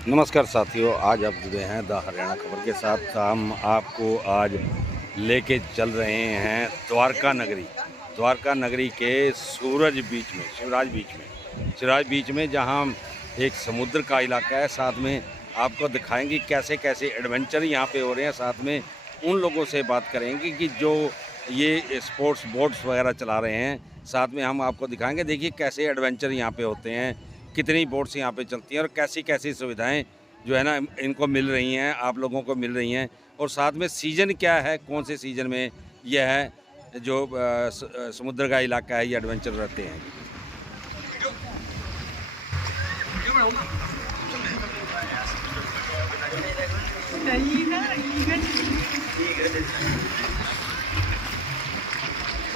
नमस्कार साथियों, आज आप जुड़े हैं द हरियाणा खबर के साथ। हम आपको आज लेके चल रहे हैं द्वारका नगरी के शिवराज बीच में जहां एक समुद्र का इलाका है। साथ में आपको दिखाएंगे कैसे कैसे एडवेंचर यहाँ पे हो रहे हैं। साथ में उन लोगों से बात करेंगे कि जो ये स्पोर्ट्स बोट्स वगैरह चला रहे हैं। साथ में हम आपको दिखाएंगे, देखिए कैसे एडवेंचर यहाँ पे होते हैं, कितनी बोट्स यहाँ पे चलती हैं और कैसी कैसी सुविधाएं जो है ना इनको मिल रही हैं, आप लोगों को मिल रही हैं। और साथ में सीज़न क्या है, कौन से सीज़न में यह है जो समुद्र का इलाका है, ये एडवेंचर रहते हैं।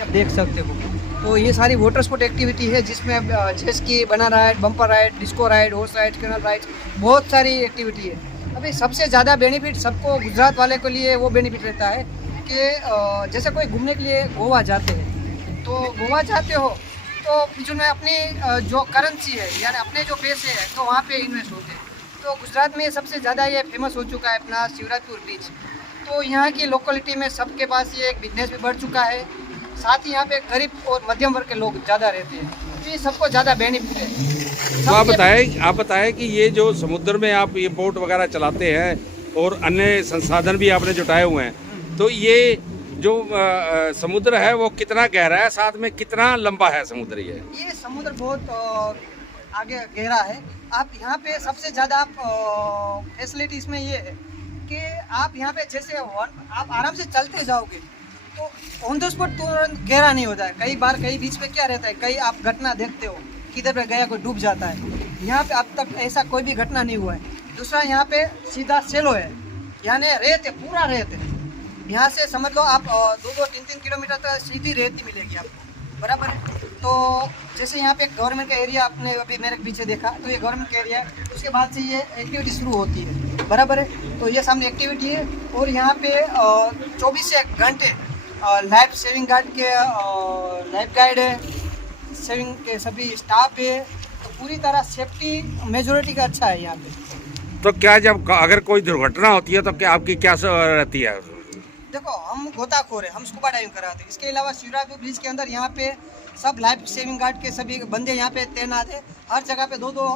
आप देख सकते हो तो ये सारी वाटर स्पोर्ट एक्टिविटी है जिसमें jet ski, banana ride, bumper ride, disco ride, horse ride, camel ride, बहुत सारी एक्टिविटी है। अभी सबसे ज़्यादा बेनिफिट सबको गुजरात वाले के लिए वो बेनिफिट रहता है कि जैसे कोई घूमने के लिए गोवा जाते हैं तो गोवा जाते हो तो बीच में अपनी जो करेंसी है यानी अपने जो पैसे हैं तो वहाँ पे इन्वेस्ट होते हैं। तो गुजरात में सबसे ज़्यादा ये फेमस हो चुका है अपना शिवराजपुर बीच। तो यहाँ की लोकेलिटी में सबके पास ये एक बिजनेस भी बढ़ चुका है। साथ ही यहाँ पे गरीब और मध्यम वर्ग के लोग ज़्यादा रहते हैं, तो ये सबको ज़्यादा बेनिफिट है। तो आप बताएं कि ये जो समुद्र में आप ये बोट वगैरह चलाते हैं और अन्य संसाधन भी आपने जुटाए हुए हैं, तो ये जो समुद्र है वो कितना गहरा है, साथ में कितना लंबा है समुद्र? ये समुद्र बहुत आगे गहरा है। आप यहाँ पे सबसे ज़्यादा आप फैसिलिटी इसमें ये है कि आप यहाँ पे जैसे आप आराम से चलते जाओगे तो ऑन द स्पॉट तुरंत गहरा नहीं होता है। कई बार कई बीच में क्या रहता है, कई आप घटना देखते हो किधर पे गया कोई डूब जाता है। यहाँ पे अब तक ऐसा कोई भी घटना नहीं हुआ है। दूसरा यहाँ पे सीधा सेलो है, यानी रेत है, पूरा रेत है। यहाँ से समझ लो आप 2-3 किलोमीटर तक सीधी रेत ही मिलेगी आपको, बराबर है। तो जैसे यहाँ पे गवर्नमेंट का एरिया आपने अभी मेरे पीछे देखा, तो ये गवर्नमेंट का एरिया है। उसके बाद से ये एक्टिविटी शुरू होती है, बराबर है। तो ये सामने एक्टिविटी है और यहाँ पे 24 घंटे लाइफ सेविंग गार्ड के लाइफ गाइड है, सेविंग के सभी स्टाफ है। तो पूरी तरह सेफ्टी मेजोरिटी का अच्छा है यहाँ पे। तो क्या जब अगर कोई दुर्घटना होती है तो क्या आपकी क्या रहती है? देखो, हम गोताखोर है, हम स्कूबा डाइविंग कराते हैं। इसके अलावा शिवराजपुर ब्रिज के अंदर यहाँ पे सब लाइफ सेविंग गार्ड के सभी बंदे यहाँ पे तैनात है। हर जगह पे 2-2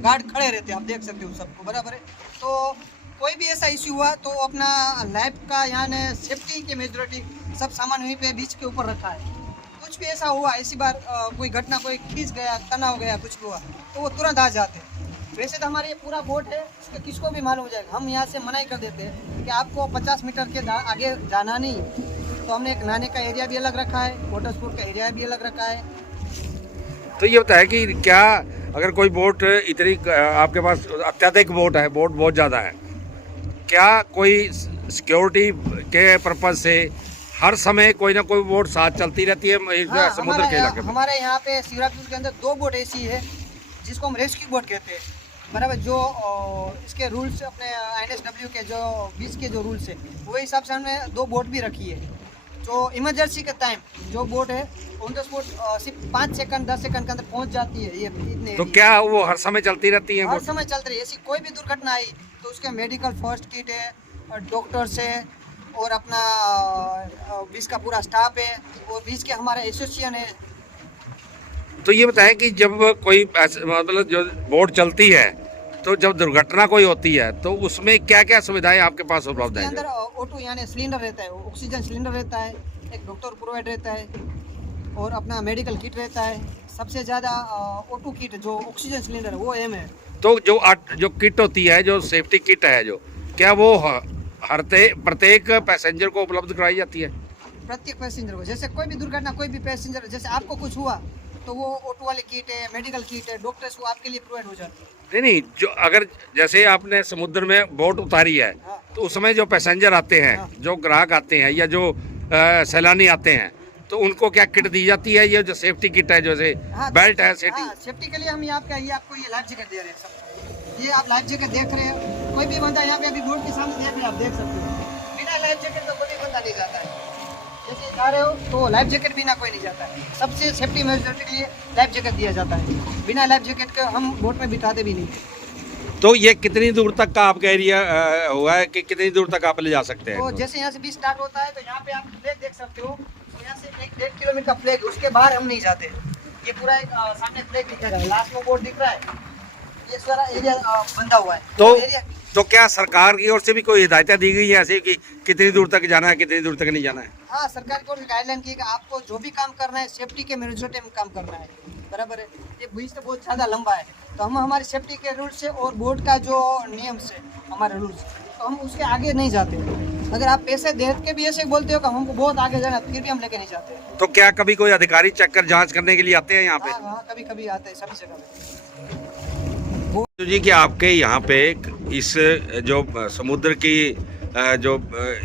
गार्ड खड़े रहते हैं, आप देख सकते हो सबको, बराबर है। तो कोई भी ऐसा इश्यू हुआ तो अपना लाइफ का यहाँ सेफ्टी की मेजोरिटी सब सामान वहीं पे बीच के ऊपर रखा है। कुछ भी ऐसा हुआ, ऐसी बार कोई घटना, कोई खींच गया, तना हो गया, कुछ भी हुआ तो वो तुरंत आ जाते हैं। वैसे तो हमारा ये पूरा बोट है, इसका किसको भी मालूम हो जाएगा। हम यहाँ से मनाही कर देते हैं कि आपको 50 मीटर के आगे जाना नहीं। तो हमने एक नहाने का एरिया भी अलग रखा है, वाटर स्पोर्ट का एरिया भी अलग रखा है। तो ये बताया कि क्या अगर कोई बोट इतनी आपके पास अत्यधिक बोट है, बोट बहुत ज़्यादा है, क्या कोई सिक्योरिटी के पर्पज से हर समय कोई ना कोई बोट साथ चलती रहती है? हाँ, समुद्र के इलाके में हमारे यहाँ पे शिवराजपुर के अंदर 2 बोट ऐसी है जिसको हम रेस्क्यू बोट कहते हैं, बराबर। जो इसके रूल्स अपने INSW के जो बीच के जो रूल्स है वो हिसाब से हमने 2 बोट भी रखी है। जो इमरजेंसी के टाइम जो बोट है ऑन द स्पॉट सिर्फ 5 सेकंड 10 सेकंड के अंदर पहुंच जाती है। ये इतने तो क्या वो हर समय चलती रहती है? हर समय चलती है। ऐसी कोई भी दुर्घटना आई तो उसके मेडिकल फर्स्ट किट है और डॉक्टर्स है और अपना बीच का पूरा स्टाफ है और बीच के हमारे एसोसिएशन है। तो ये बताएं कि जब कोई मतलब जो बोट चलती है तो जब दुर्घटना कोई होती है तो उसमें क्या क्या सुविधाएं आपके पास उपलब्ध हैं? अंदर O2 यानी सिलेंडर रहता है, ऑक्सीजन सिलेंडर रहता है, एक डॉक्टर प्रोवाइड रहता है और अपना मेडिकल किट रहता है। सबसे ज़्यादा O2 किट जो ऑक्सीजन सिलेंडर है वो एम है। तो जो किट होती है, जो सेफ्टी किट है, जो क्या वो प्रत्येक पैसेंजर को उपलब्ध कराई जाती है? प्रत्येक पैसेंजर को, जैसे कोई भी दुर्घटना, कोई भी पैसेंजर, जैसे आपको कुछ हुआ तो वो O2 वाली किट है, मेडिकल किट है, डॉक्टर्स वो आपके लिए प्रोवाइड हो जाती है। नहीं, जो अगर जैसे आपने समुद्र में बोट उतारी है, हाँ। तो उसमें जो पैसेंजर आते हैं, हाँ। जो ग्राहक आते हैं या जो सैलानी आते हैं, तो उनको क्या किट दी जाती है? ये जो सेफ्टी किट है, जैसे हाँ, बेल्ट है, हाँ, सेफ्टी के लिए हम आपको ये लाइफ जैकेट दे रहे हैं सब। ये आप लाइफ जैकेट देख रहे हो, कोई भी बंदा यहाँ पे अभी बोर्ड के सामने देख रहे हैं, आप देख सकते हो। बिना लाइफ जैकेट तो कोई भी बंदा नहीं जाता है। जैसे जा रहे हो तो लाइफ जैकेट बिना कोई नहीं जाता है। सबसे सेफ्टी मेजर के लिए लाइफ जैकेट दिया जाता है। बिना लाइफ जैकेट के हम बोट में बिठाते भी नहीं। तो ये कितनी दूर तक का आपका एरिया हुआ है कि कितनी दूर तक आप ले जा सकते तो हैं? जैसे यहाँ से बीच स्टार्ट होता है तो यहाँ पे आप फ्लैग देख सकते हो, तो यहाँ से 1-1.5 किलोमीटर का फ्लैग, उसके बाहर हम नहीं जाते। ये पूरा एक सामने फ्लैग दिख रहा है, लास्ट में बोर्ड दिख रहा है, ये सारा एरिया बंधा हुआ है। तो एरिया तो क्या सरकार की ओर से भी कोई हिदायतें दी गई है ऐसे कि कितनी दूर तक जाना है, कितनी दूर तक नहीं जाना है? हाँ, सरकार की ओर से गाइडलाइन की है कि आपको जो भी काम करना है सेफ्टी के मेजरमेंट में काम करना है, बराबर है। ये बीच तो बहुत ज़्यादा लंबा है, तो हम हमारी सेफ्टी के रूल्स से और बोर्ड का जो नियम से हमारे रूल्स, तो हम उसके आगे नहीं जाते। अगर आप पैसे दे के भी ऐसे बोलते हो कि हमको बहुत आगे जाना है, फिर भी हम लेके नहीं जाते। तो क्या कभी कोई अधिकारी चेक कर जांच करने के लिए आते हैं यहाँ पे? हाँ हाँ, कभी कभी आते हैं, सभी जगह पे। तो जी कि आपके यहाँ पे इस जो समुद्र की जो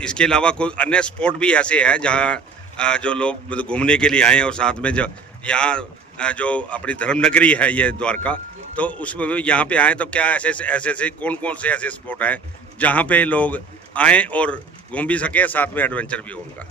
इसके अलावा कोई अन्य स्पॉट भी ऐसे हैं जहाँ जो लोग घूमने के लिए आए हैं, और साथ में जो यहाँ जो अपनी धर्म नगरी है ये द्वारका, तो उसमें यहाँ पे आए तो क्या ऐसे कौन कौन से ऐसे स्पॉट हैं जहाँ पे लोग आए और घूम भी सके, साथ में एडवेंचर भी होगा?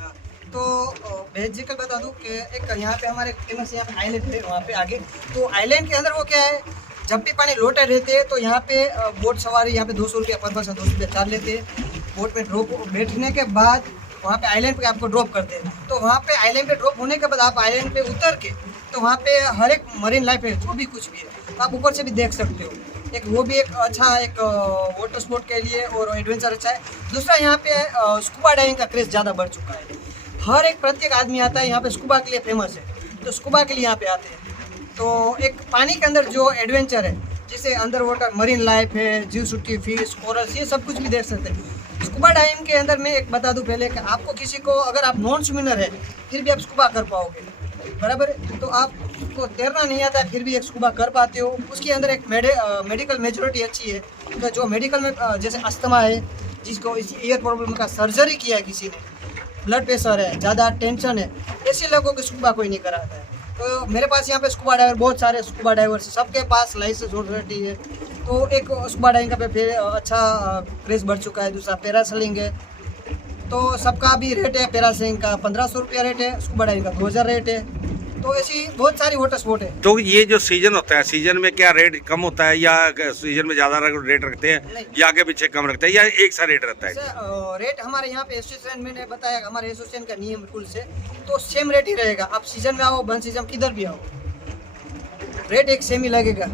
तो बेसिकली बता दूं कि एक यहाँ पे हमारे फेमस यहाँ पे आइलैंड है, वहाँ पे आगे, तो आइलैंड के अंदर वो क्या है, जब भी पानी लौटे रहते हैं तो यहाँ पे बोट सवारी यहाँ पे 200 रुपया पर पर्सन 200 रुपया चार्ज लेते हैं। बोट में ड्रॉप बैठने के बाद वहाँ पे आइलैंड पे आपको ड्रॉप करते हैं। तो वहाँ पे आइलैंड पे ड्रॉप होने के बाद आप आइलैंड पे उतर के, तो वहाँ पे हर एक मरीन लाइफ है, जो भी कुछ भी है, तो आप ऊपर से भी देख सकते हो। एक वो भी एक अच्छा एक वाटर स्पोर्ट के लिए और एडवेंचर अच्छा है। दूसरा यहाँ पे स्कूबा डाइविंग का क्रेज ज़्यादा बढ़ चुका है, हर एक प्रत्येक आदमी आता है यहाँ पे, स्कूबा के लिए फेमस है, तो स्कूबा के लिए यहाँ पे आते हैं। तो एक पानी के अंदर जो एडवेंचर है, जैसे अंडर वाटर मरीन लाइफ है, जीव सुट्टी, फिश, कोरल्स, ये सब कुछ भी देख सकते हैं। स्कूबा डाइविंग के अंदर मैं एक बता दूं पहले कि आपको किसी को, अगर आप नॉन स्विमर है फिर भी आप स्कूबा कर पाओगे, बराबर है। तो आपको तैरना नहीं आता है फिर भी एक स्कूबा कर पाते हो। उसके अंदर एक मेडिकल मेजोरिटी अच्छी है, तो जो मेडिकल में जैसे अस्थमा है, जिसको इस ईयर प्रॉब्लम का सर्जरी किया है किसी ने, ब्लड प्रेशर है, ज़्यादा टेंशन है, ऐसे लोगों को स्कूबा कोई नहीं कराता है। तो मेरे पास यहाँ पे स्कूबा डाइवर, बहुत सारे स्कूबा डाइवर्स, सबके पास लाइसेंस ऑथोरिटी है। तो एक स्कूबा डाइविंग का पे फिर अच्छा क्रेज बढ़ चुका है। दूसरा पैरासेलिंग है, तो सबका भी रेट है, पैरासेलिंग का 1500 रुपया रेट है, स्कूबा डाइविंग का 2000 रेट है। तो ऐसी बहुत सारी वाटर स्पोर्ट है। तो ये जो सीजन होता है, सीजन में क्या रेट कम होता है, या सीजन में ज़्यादा रेट रखते हैं, या आगे पीछे कम रखते हैं, या एक सा रेट रहता है? रेट हमारे यहाँ पे एसोसिएशन, मैंने बताया हमारे एसोसिएशन का नियम रूल्स है, तो सेम रेट ही रहेगा। आप सीजन में आओ, बन सीजन किधर भी आओ, रेट एक सेम ही लगेगा।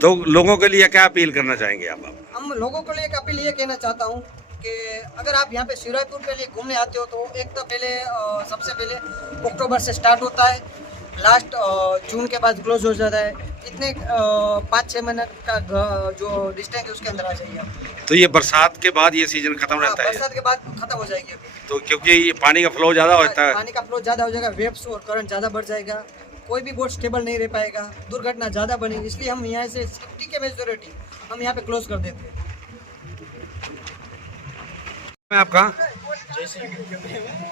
तो लोगों के लिए क्या अपील करना चाहेंगे आप? हम लोगों को लिए एक अपील ये कहना चाहता हूँ कि अगर आप यहाँ पे शिवराजपुर के लिए घूमने आते हो, तो एक तो पहले सबसे पहले अक्टूबर से स्टार्ट होता है, लास्ट जून के बाद क्लोज हो जाता है। इतने 5-6 महीने का जो डिस्टेंस है उसके अंदर आ जाइए आप। तो ये बरसात के बाद ये सीजन खत्म रहता है? बरसात के बाद खत्म हो जाएगी अभी। तो क्योंकि ये पानी का फ्लो ज़्यादा होता है, पानी का फ्लो ज़्यादा हो जाएगा, वेव्स और करंट ज़्यादा बढ़ जाएगा, कोई भी बोट स्टेबल नहीं रह पाएगा, दुर्घटना ज़्यादा बनेगी। इसलिए हम यहाँ से सेफ्टी के मेजोरिटी हम यहाँ पे क्लोज कर देते हैं। आपका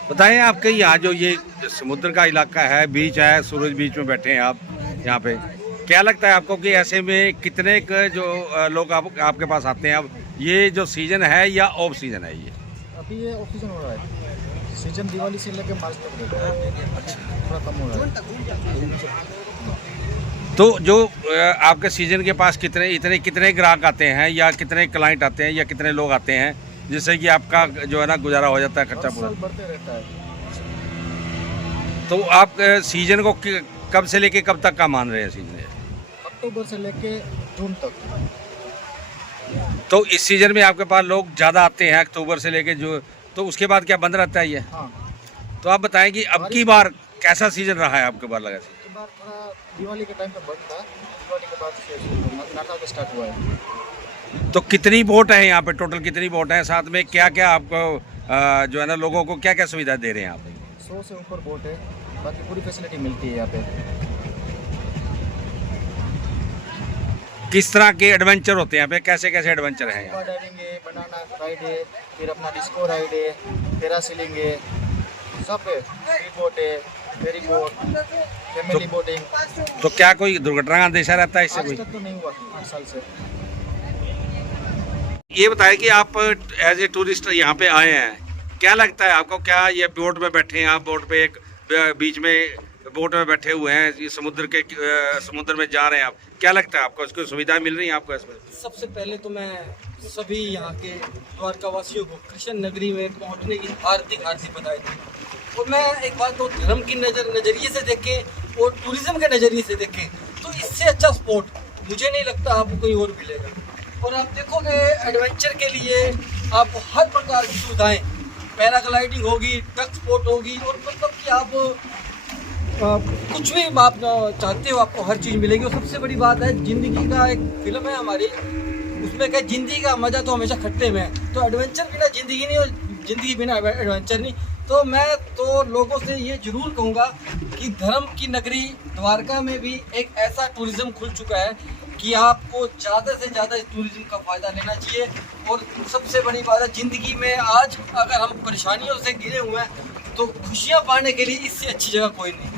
बताएं, आपके यहाँ जो ये समुद्र का इलाका है, बीच है, सूरज बीच में बैठे हैं आप यहाँ पे, क्या लगता है आपको कि ऐसे में कितने जो लोग आपके पास आते हैं? अब ये जो सीजन है या ऑफ सीजन है? ये अभी ये ऑफ सीजन हो रहा है, सीजन दिवाली से लेकर मार्च तक रहता है, थोड़ा कम हो रहा है। तो जो आपके सीजन के पास कितने ग्राहक आते हैं, या कितने क्लाइंट आते हैं, या कितने लोग आते हैं, जिससे कि आपका जो है ना गुजारा हो जाता है, खर्चा पूरा बढ़ते रहता है? तो आप सीजन को कब से लेके कब तक का मान रहे हैं सीजन? अक्टूबर से लेके जून तक। तो इस सीजन में आपके पास लोग ज़्यादा आते हैं अक्टूबर से लेके जो, तो उसके बाद क्या बंद रहता है ये? हाँ। तो आप बताएं कि अब की बार कैसा सीजन रहा है आपके बार? लगा इस बार थोड़ा दिवाली के टाइम पे बंद था, दिवाली के बाद से नाटक स्टार्ट हुआ है। तो कितनी बोट है यहाँ पे, टोटल कितनी बोट है? साथ में क्या क्या आपको जो है ना लोगों को क्या क्या सुविधा दे रहे हैं आप? 100 से ऊपर बोट है, बाकी पूरी फैसिलिटी मिलती है यहाँ पे। किस तरह के एडवेंचर होते हैं यहाँ पे, कैसे कैसे एडवेंचर हैं यहाँ? स्कूबा डाइविंग है, बनाना राइड है, फिर अपना डिस्को राइड है, पैरासेलिंग है, सब है, स्पीड बोट है, फेरी बोट, फैमिली बोटिंग। तो क्या कोई दुर्घटना का अंदेशा रहता है इससे? आज कोई तक तो नहीं हुआ 8 साल से। ये बताएं कि आप एज ए टूरिस्ट यहाँ पे आए हैं, क्या लगता है आपको? क्या ये बोट में बैठे हैं आप, बोट पे एक बीच में बोट में बैठे हुए हैं, ये समुद्र में जा रहे हैं आप, क्या लगता है आपको, उसको सुविधाएं मिल रही हैं आपको इसमें? सबसे पहले तो मैं सभी यहाँ के द्वारका वासियों को कृष्ण नगरी में पहुँचने की हार्दिक बधाई दूँ। और मैं एक बात तो धर्म की नज़रिए से देखें और टूरिज्म के नज़रिए से देखें तो इससे अच्छा स्पॉट मुझे नहीं लगता आपको कहीं और मिलेगा। और आप देखोगे एडवेंचर के लिए आपको हर प्रकार की सुविधाएं, पैराग्लाइडिंग होगी, टक स्पोर्ट होगी, और मतलब कि आप कुछ भी आप चाहते हो आपको हर चीज़ मिलेगी। और सबसे बड़ी बात है, ज़िंदगी का एक फिल्म है हमारी, उसमें क्या ज़िंदगी का मज़ा तो हमेशा खट्टे में है, तो एडवेंचर बिना ज़िंदगी नहीं और ज़िंदगी बिना एडवेंचर नहीं। तो मैं तो लोगों से ये ज़रूर कहूँगा कि धर्म की नगरी द्वारका में भी एक ऐसा टूरिज़्म खुल चुका है कि आपको ज़्यादा से ज़्यादा इस टूरिज़्म का फ़ायदा लेना चाहिए। और सबसे बड़ी बात है, ज़िंदगी में आज अगर हम परेशानियों से घिरे हुए हैं तो खुशियाँ पाने के लिए इससे अच्छी जगह कोई नहीं।